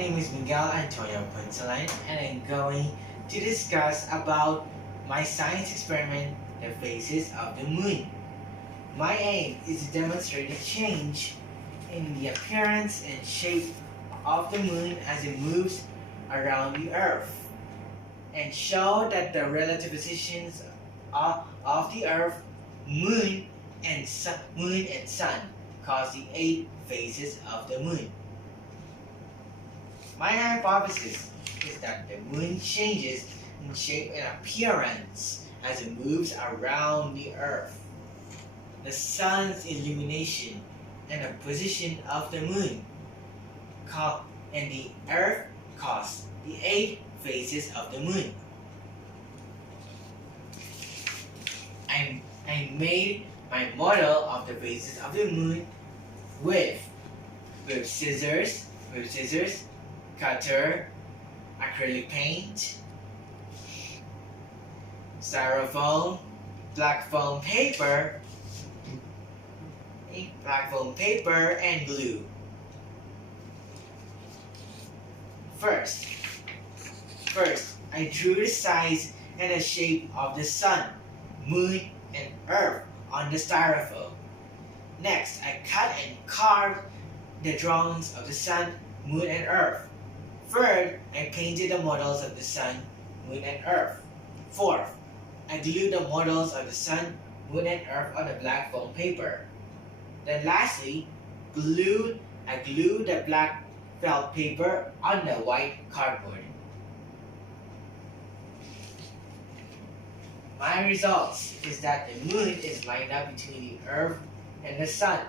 name is Miguel Antonio Puntalan, and I'm going to discuss about my science experiment, the phases of the moon. My aim is to demonstrate a change in the appearance and shape of the moon as it moves around the Earth, and show that the relative positions of the Earth, moon, and sun cause the 8 phases of the moon. My hypothesis is that the moon changes in shape and appearance as it moves around the Earth. The sun's illumination and the position of the moon and the Earth cause the 8 phases of the moon. I made my model of the phases of the moon with scissors, cutter, acrylic paint, styrofoam, black foam paper, and glue. First, I drew the size and the shape of the sun, moon, and Earth on the styrofoam. Next, I cut and carved the drawings of the sun, moon, and Earth. Third, I painted the models of the sun, moon, and Earth. Fourth, I glued the models of the sun, moon, and Earth on the black foam paper. Then lastly, I glued the black felt paper on the white cardboard. My results is that the moon is lined up between the Earth and the sun.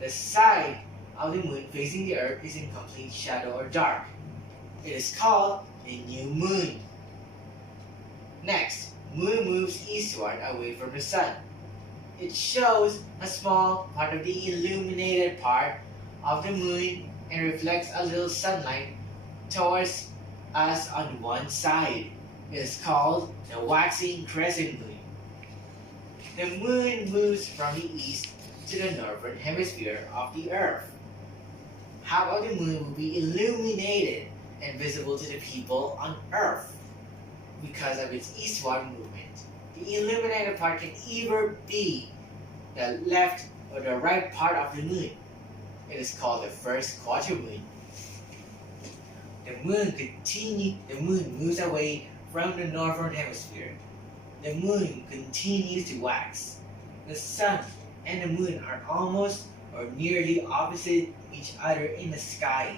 The side of the moon facing the Earth is in complete shadow or dark. It is called a new moon. Next, moon moves eastward away from the sun. It shows a small part of the illuminated part of the moon and reflects a little sunlight towards us on one side. It is called the waxing crescent moon. The moon moves from the east to the northern hemisphere of the Earth. Half of the moon will be illuminated and visible to the people on Earth because of its eastward movement. The illuminated part can either be the left or the right part of the moon. It is called the first quarter moon. The moon moves away from the northern hemisphere. The moon continues to wax. The sun and the moon are almost or nearly opposite each other in the sky.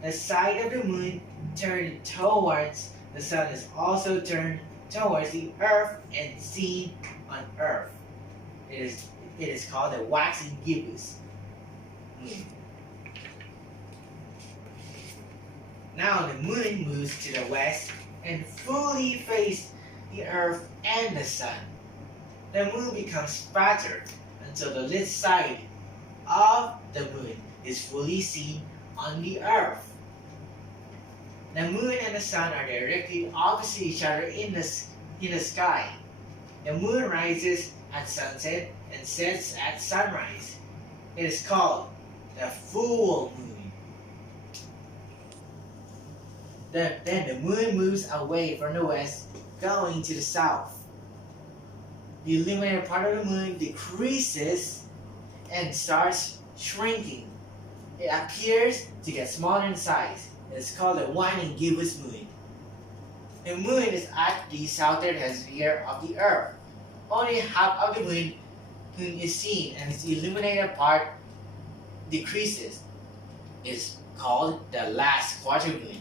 The side of the moon turned towards the sun is also turned towards the Earth and seen on Earth. It is called the waxing gibbous moon. Now the moon moves to the west and fully faces the Earth and the sun. The moon becomes fatter until the lit side of the moon is fully seen on the Earth. The moon and the sun are directly opposite each other in the sky. The moon rises at sunset and sets at sunrise. It is called the full moon. Then the moon moves away from the west, going to the south. The illuminated part of the moon decreases and starts shrinking. It appears to get smaller in size. It is called the waning gibbous moon. The moon is at the southern hemisphere of the Earth. Only half of the moon is seen and its illuminated part decreases. It is called the last quarter moon.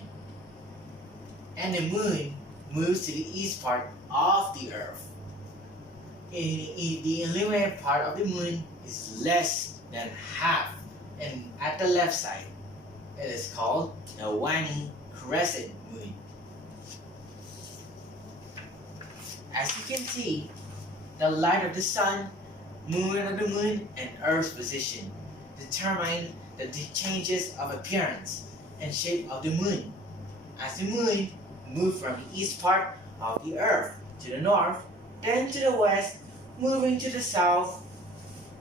And the moon moves to the east part of the Earth. The illuminated part of the moon is less than half, and at the left side, it is called the waning crescent moon. As you can see, the light of the sun, movement of the moon, and Earth's position determine the changes of appearance and shape of the moon. As the moon moves from the east part of the Earth to the north, then to the west, moving to the south,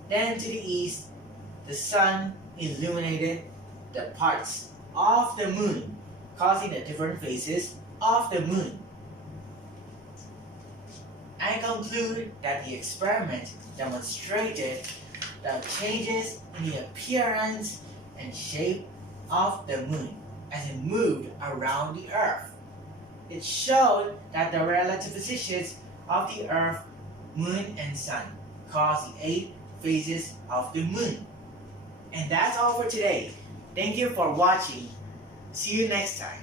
then to the east, the sun illuminated the parts of the moon, causing the different phases of the moon. I conclude that the experiment demonstrated the changes in the appearance and shape of the moon as it moved around the Earth. It showed that the relative positions of the Earth, Moon, and Sun cause the 8 phases of the moon. And that's all for today. Thank you for watching. See you next time.